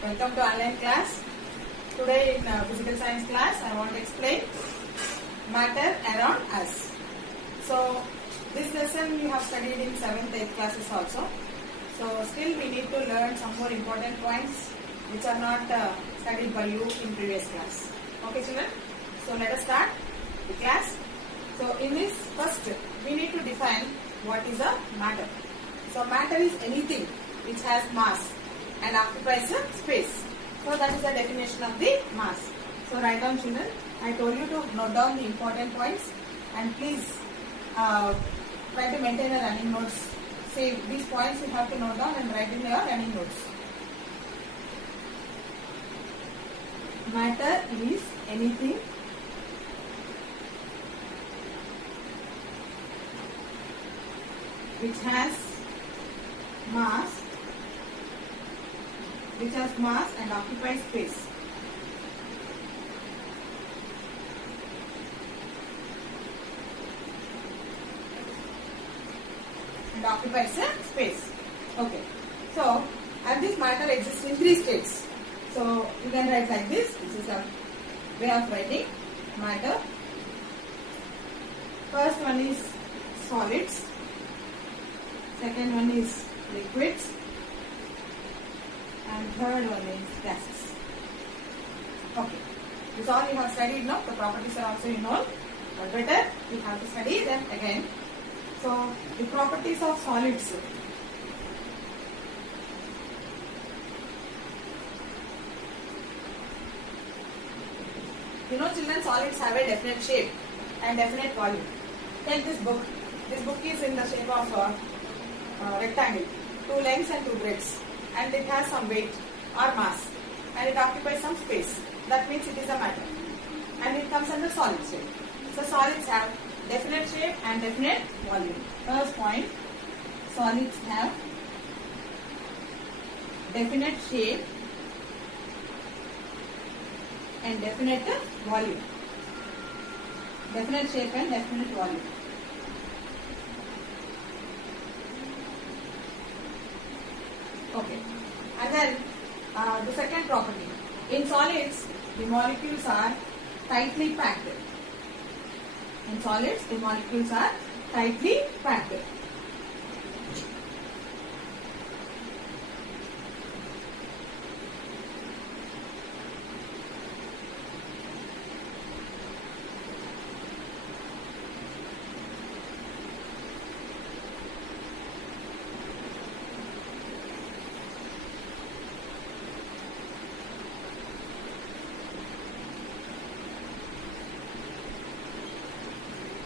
Welcome to online class. Today in physical science class, I want to explain matter around us. So this lesson we have studied in 7th, 8th classes also. So still we need to learn some more important points which are not studied by you in previous class. Okay children? So let us start the class. So in this first, we need to define what is a matter. So matter is anything which has mass and occupies a space. So that is the definition of the mass. So write down children. I told you to note down the important points and please try to maintain a running notes. Say these points you have to note down and write in your running notes. Matter is anything which has mass and occupies space. And occupies a space. Okay. So, and this matter exists in 3 states. So, you can write like this. This is a way of writing matter. First one is solids. Second one is liquids. And third one is gases. Okay. This is all you have studied now. The properties are also you know. But better, you have to study them again. So, the properties of solids. You know children, solids have a definite shape and definite volume. Take this book. This book is in the shape of a rectangle. 2 lengths and 2 breadths. And it has some weight or mass. And it occupies some space. That means it is a matter. And it comes under solid shape. So solids have definite shape and definite volume. First point, solids have definite shape and definite volume. Definite shape and definite volume. Okay. And then the second property. In solids, the molecules are tightly packed. In solids, the molecules are tightly packed.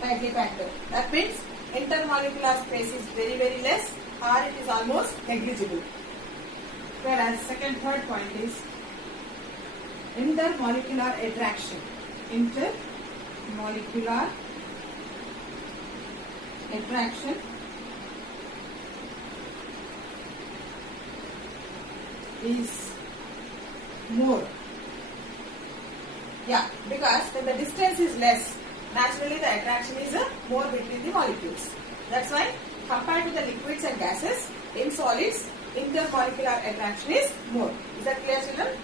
Tightly packed. That means intermolecular space is very less or it is almost negligible. Whereas third point is intermolecular attraction. Intermolecular attraction is more. Yeah, because when the distance is less, naturally the attraction is more between the molecules. That's why compared to the liquids and gases, in solids, intermolecular attraction is more. Is that clear children?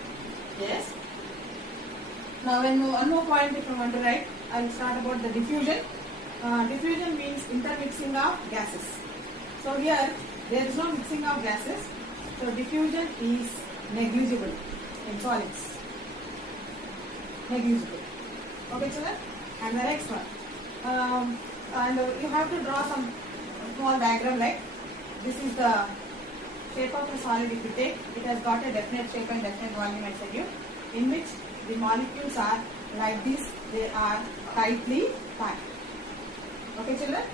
Yes. Now one more point if you want to write, I will start about the diffusion. Diffusion means intermixing of gases. So here there is no mixing of gases. So diffusion is negligible in solids. Negligible. Okay children? And the next one, and you have to draw some small diagram like this is the shape of a solid. If you take, it has got a definite shape and definite volume I said you, in which the molecules are like this, they are tightly packed. Okay children,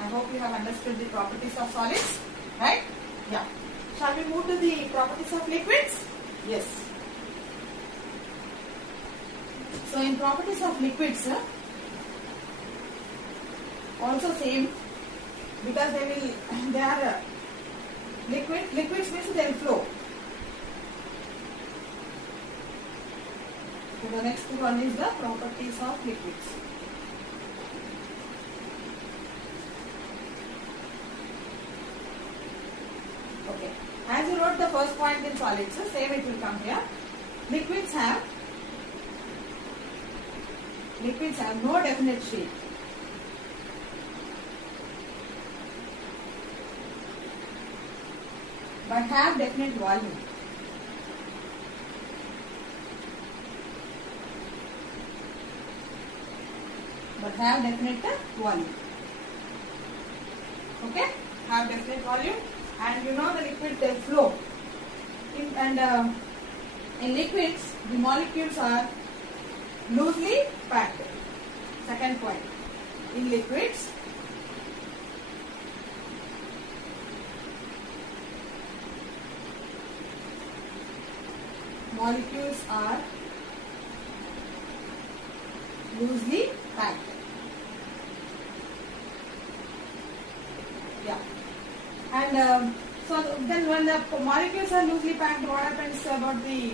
I hope you have understood the properties of solids, right? Yeah. Shall we move to the properties of liquids? Yes. So in properties of liquids, also same, because they are liquids means they will flow. So the next one is the properties of liquids. Okay. As you wrote the first point in in solids, same it will come here. Liquids have no definite shape. But have definite volume. Okay? Have definite volume. And you know the liquid they flow. In liquids, the molecules are loosely packed. Second point. In liquids, molecules are loosely packed. Yeah. And so then when the molecules are loosely packed, what happens about the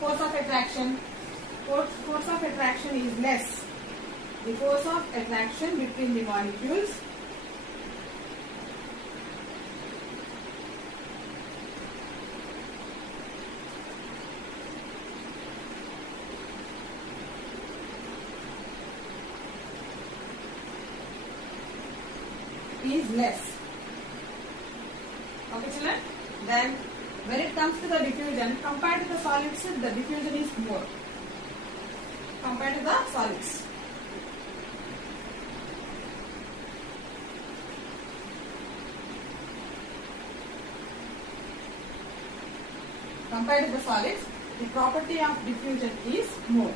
force of attraction? Force of attraction is less. The force of attraction between the molecules is less. Okay, children? Then when it comes to the diffusion, compared to the solids, the diffusion is more. Compared to the solids. Compared to the solids, the property of diffusion is more.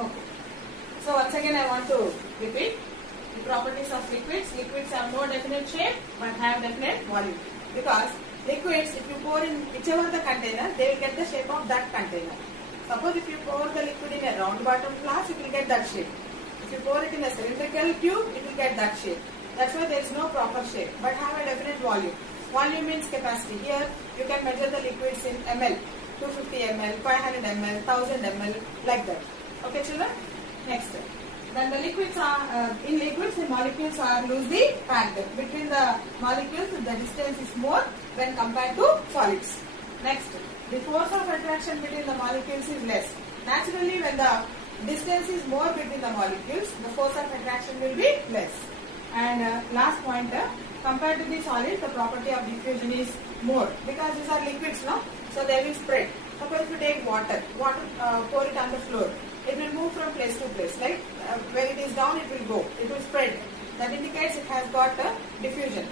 Okay. So once again I want to repeat the properties of liquids. Liquids have no definite shape but have definite volume. Because liquids, if you pour in whichever the container, they will get the shape of that container. Suppose if you pour the liquid in a round bottom glass, it will get that shape. If you pour it in a cylindrical tube, it will get that shape. That's why there is no proper shape but have a definite volume. Volume means capacity. Here you can measure the liquids in ml, 250 ml, 500 ml, 1000 ml, like that. Okay, children? Next. Then the liquids are, in liquids the molecules are loosely packed. Between the molecules the distance is more when compared to solids. Next. The force of attraction between the molecules is less. Naturally, when the distance is more between the molecules, the force of attraction will be less. And last point, compared to the solid, the property of diffusion is more. Because these are liquids, no? So they will spread. Suppose if you take water, pour it on the floor. It will move from place to place. Like when it is down, it will go. It will spread. That indicates it has got diffusion.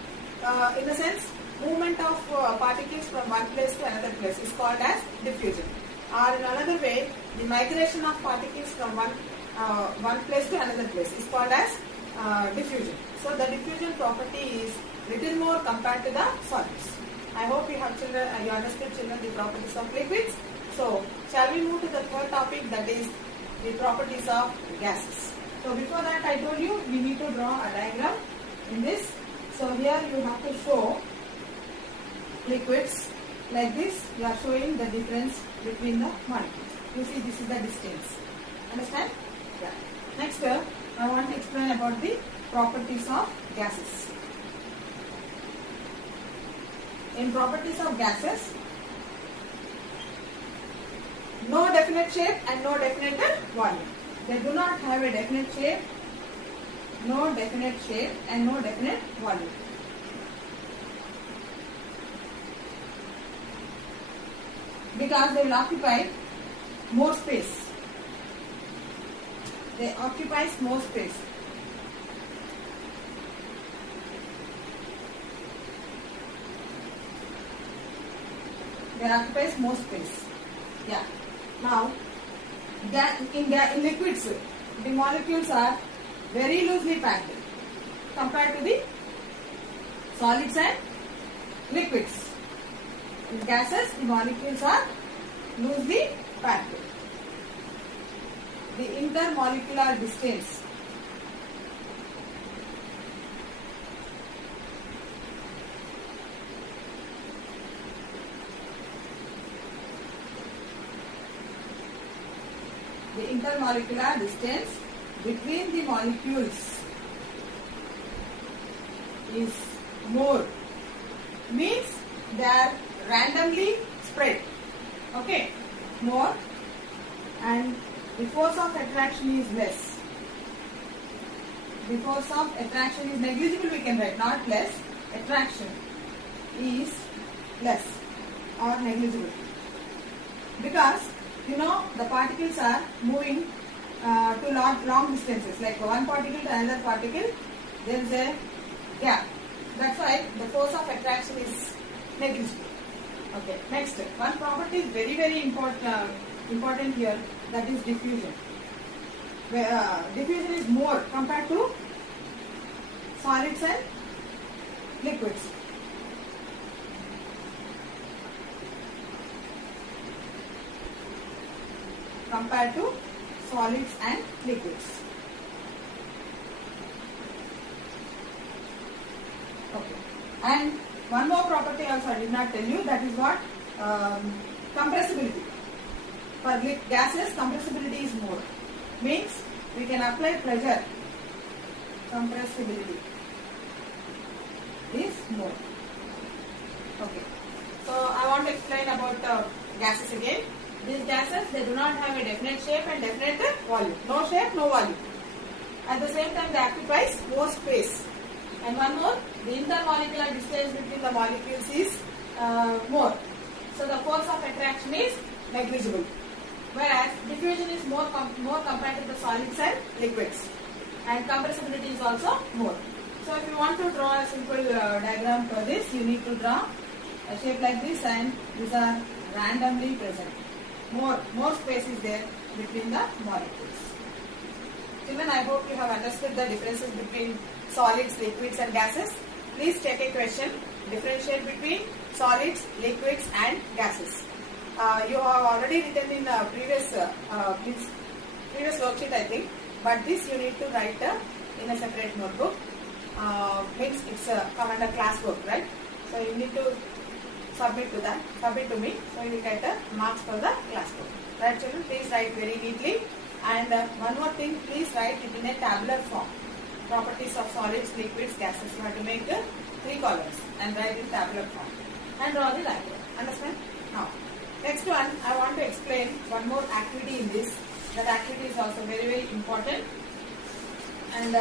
In the sense, movement of particles from one place to another place is called as diffusion. Or in another way, the migration of particles from one place to another place is called as diffusion. So the diffusion property is little more compared to the solids. I hope you have children, you understood children the properties of liquids. So shall we move to the third topic, that is the properties of gases. So before that I told you we need to draw a diagram in this. So here you have to show liquids like this. You are showing the difference between the molecules. You see this is the distance. Understand? Yeah. Next I want to explain about the properties of gases. In properties of gases, no definite shape and no definite volume. They do not have a definite shape, no definite shape and no definite volume. Because they will occupy more space. They occupy more space. They occupy more space. Yeah. Now, in liquids, the molecules are very loosely packed compared to the solids and liquids. In gases, the molecules are loosely packed. The intermolecular distance between the molecules is more. Means they are randomly spread. Okay, more, and the force of attraction is less. The force of attraction is negligible, we can write, not less. Attraction is less or negligible. Because the particles are moving to long distances, like one particle to another particle, there is a gap. That's why the force of attraction is negligible. Okay, next one property is very, very important here, that is diffusion. Diffusion is more compared to solids and liquids. Compared to solids and liquids. Okay. And one more property also I did not tell you, that is what? Compressibility. For gases, compressibility is more. Means we can apply pressure. Compressibility is more. Okay. So I want to explain about gases again. These gases, they do not have a definite shape and definite volume. No shape, no volume. At the same time, they occupy more space. And one more, the intermolecular distance between the molecules is more. So the force of attraction is negligible. Whereas diffusion is more compared to the solids and liquids. And compressibility is also more. So if you want to draw a simple diagram for this, you need to draw a shape like this, and these are randomly present. More space is there between the molecules. Children, I hope you have understood the differences between solids, liquids and gases. Please take a question. Differentiate between solids, liquids and gases. You have already written in the previous worksheet, I think. But this you need to write in a separate notebook. Means it's come under classwork, right? So you need to submit to me. So you will get marks for the classwork. Right, children? Please write very neatly. And one more thing, please write it in a tabular form. Properties of solids, liquids, gases. You have to make 3 columns and write in tabular form. And draw the diagram. Understand? Now, next one, I want to explain one more activity in this. That activity is also very, very important. And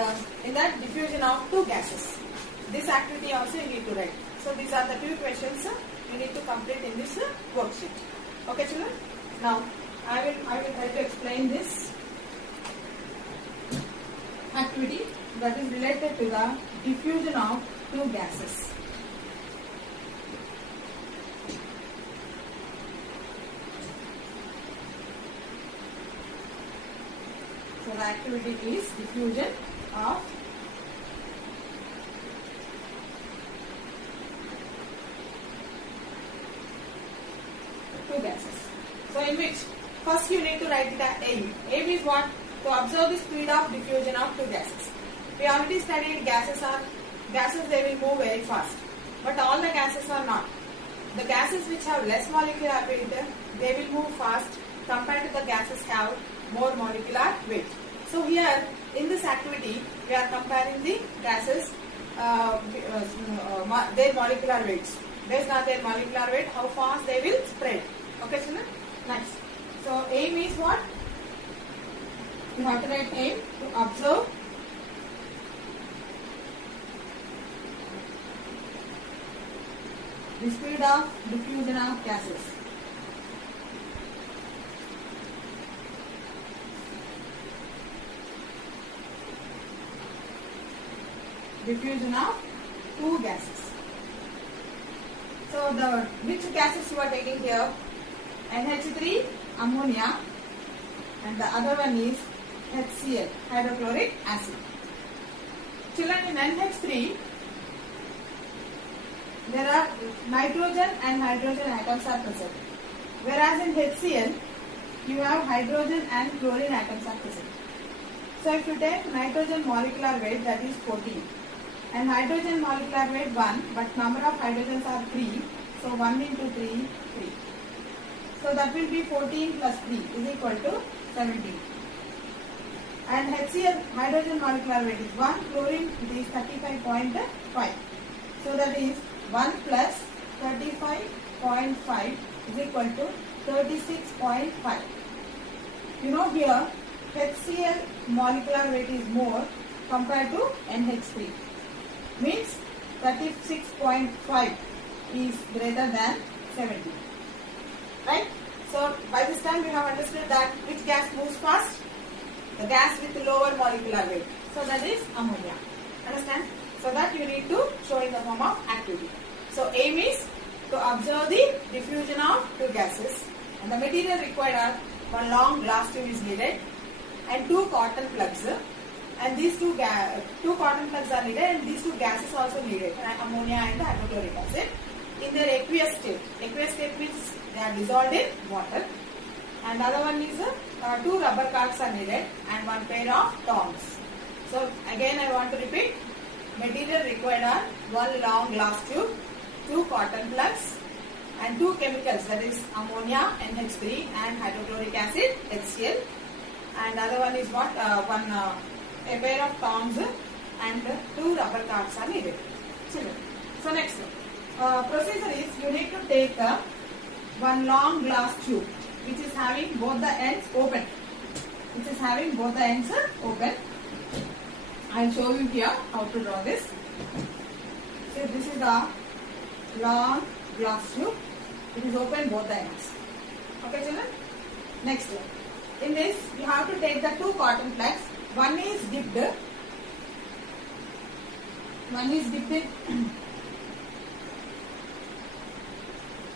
in that, diffusion of 2 gases. This activity also you need to write. So these are the 2 questions you need to complete in this worksheet. Okay, children? Now, I will try to explain this activity that is related to the diffusion of 2 gases. So the activity is diffusion of 2 gases. So in which first you need to write the aim. Aim is what? To observe the speed of diffusion of 2 gases. We already studied gases they will move very fast. But all the gases are not. The gases which have less molecular weight, they will move fast compared to the gases have more molecular weight. So here in this activity we are comparing the gases their molecular weights. Based on their molecular weight, how fast they will spread. Okay, children? Next. So aim is what? You have to write aim to observe the speed of diffusion of gases. Diffusion of 2 gases. So which gases you are taking here? NH3, ammonia, and the other one is HCl, hydrochloric acid. Children, in NH3 there are nitrogen and hydrogen atoms are present. Whereas in HCl you have hydrogen and chlorine atoms are present. So if you take nitrogen molecular weight, that is 14, and hydrogen molecular weight 1, but number of hydrogens are 3, so 1 into 3, 3. So that will be 14 plus 3 is equal to 17. And HCl hydrogen molecular weight is 1, chlorine it is 35.5. So that is 1 plus 35.5 is equal to 36.5. You know here HCl molecular weight is more compared to NH3. Means 36.5 is greater than 70. Right? So by this time we have understood that which gas moves fast? The gas with lower molecular weight. So that is ammonia. Understand? So that you need to show in the form of activity. So aim is to observe the diffusion of two gases, and the material required are one long glass tube is needed and 2 cotton plugs, and these two cotton plugs are needed, and these two gases also needed, ammonia and the hydrochloric acid, in their aqueous state. Aqueous state means they are dissolved in water. And the other one is 2 rubber corks are needed and 1 pair of tongs. So again I want to repeat, material required are 1 long glass tube, 2 cotton plugs and 2 chemicals, that is ammonia NH3 and hydrochloric acid HCl, and the other one is what? A pair of tongs and 2 rubber corks are needed. So next procedure is you need to take 1 long glass tube which is having both the ends open. I will show you here how to draw this. So this is the long glass tube. It is open both the ends. Okay children? Next, in this you have to take the 2 cotton plugs. One is dipped in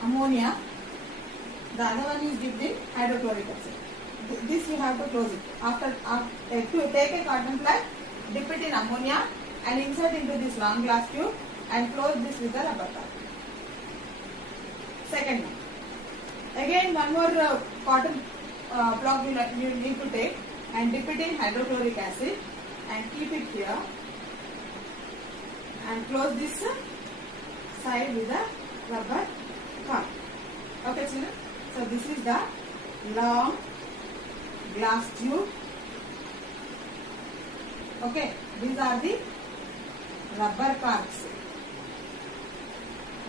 ammonia. The other one is dipped in hydrochloric acid. This you have to close it. After take a cotton plug, dip it in ammonia and insert into this long glass tube and close this with a rubber cap. Second one. Again one more cotton plug you need to take and dip it in hydrochloric acid and keep it here and close this side with a rubber cap. Okay children? So this is the long glass tube. Okay, these are the rubber corks.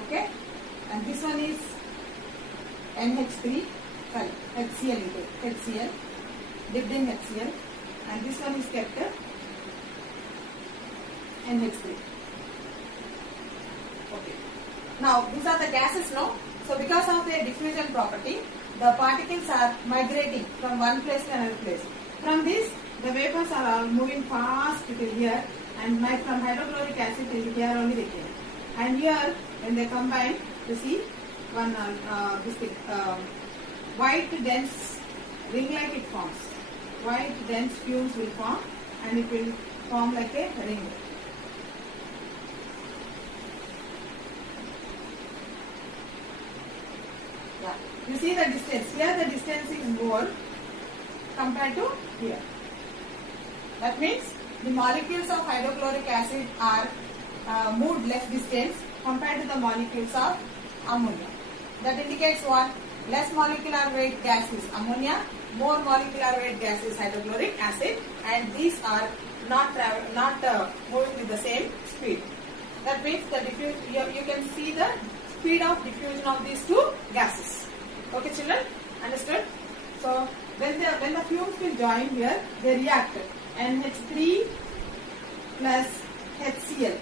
Okay, and this one is NH3, sorry, HCl, dipped in HCl, and this one is kept NH3. Okay, now these are the gases now. So because of their diffusion property, the particles are migrating from one place to another place. From this, the vapors are all moving fast till here, and from hydrochloric acid till here only they came. And here, when they combine, you see one white dense ring like it forms. White dense fumes will form, and it will form like a ring. Yeah. You see the distance. Here the distance is more compared to here. That means the molecules of hydrochloric acid are moved less distance compared to the molecules of ammonia. That indicates what? Less molecular weight gas is ammonia, more molecular weight gas is hydrochloric acid, and these are not moving with the same speed. That means you can see the speed of diffusion of these two gases. Okay children? Understood? So when the fumes will join here, they react. NH3 plus HCl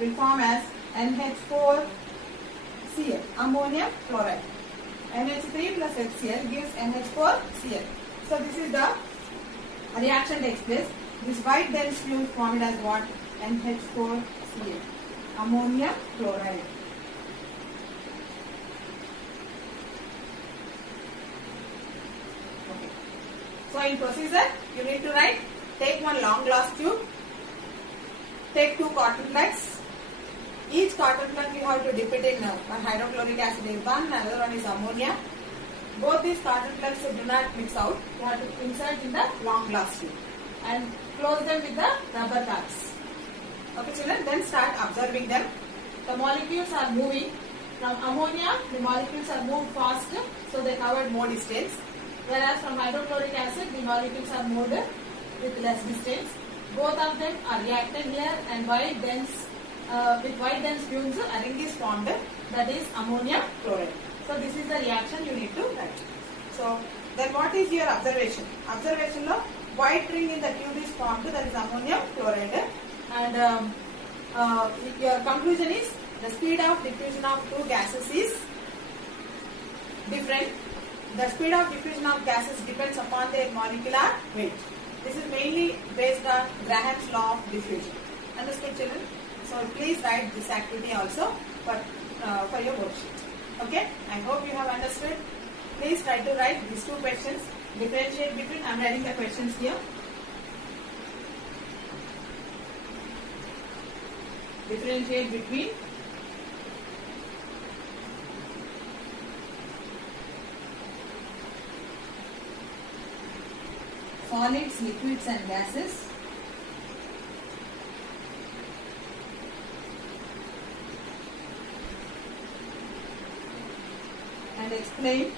will form as NH4Cl, ammonium chloride. NH3 plus HCl gives NH4Cl. So this is the reaction takes place. This white dense fume formed as what? NH4Cl, ammonium chloride. Okay. So in procedure, you need to write, take one long glass tube, take 2 cotton plugs. Each cotton plug you have to dip it in hydrochloric acid is one, another one is ammonia. Both these cotton plugs do not mix out. You have to insert in the long glass tube and close them with the rubber caps. Okay children, then start observing them. The molecules are moving. From ammonia, the molecules are moved fast, so they covered more distance. Whereas from hydrochloric acid, the molecules are moved with less distance. Both of them are reacted here, and with white dense fumes a ring is formed, that is ammonium chloride. So this is the reaction you need to write. So then what is your observation? Observation lo white ring in the tube is formed, that is ammonium chloride, and your conclusion is the speed of diffusion of two gases is different. The speed of diffusion of gases depends upon their molecular weight. This is mainly based on Graham's law of diffusion. Understood, children? So please write this activity also for your worksheet. Okay? I hope you have understood. Please try to write these two questions. Differentiate between, I am writing the questions here. Differentiate between solids, liquids and gases. And explain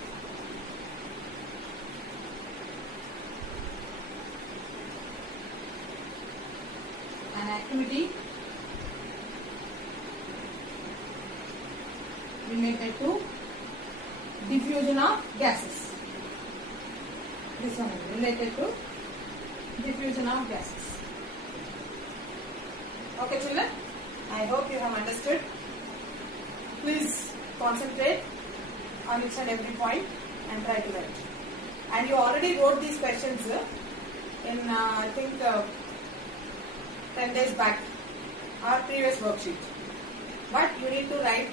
an activity related to diffusion of gases. This one is related to diffusion of gases. Okay, children? I hope you have understood. Please concentrate on each and every point and try to write. And you already wrote these questions in I think 10 days back, our previous worksheet. But you need to write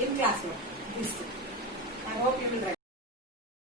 in classwork these two. I hope you will write.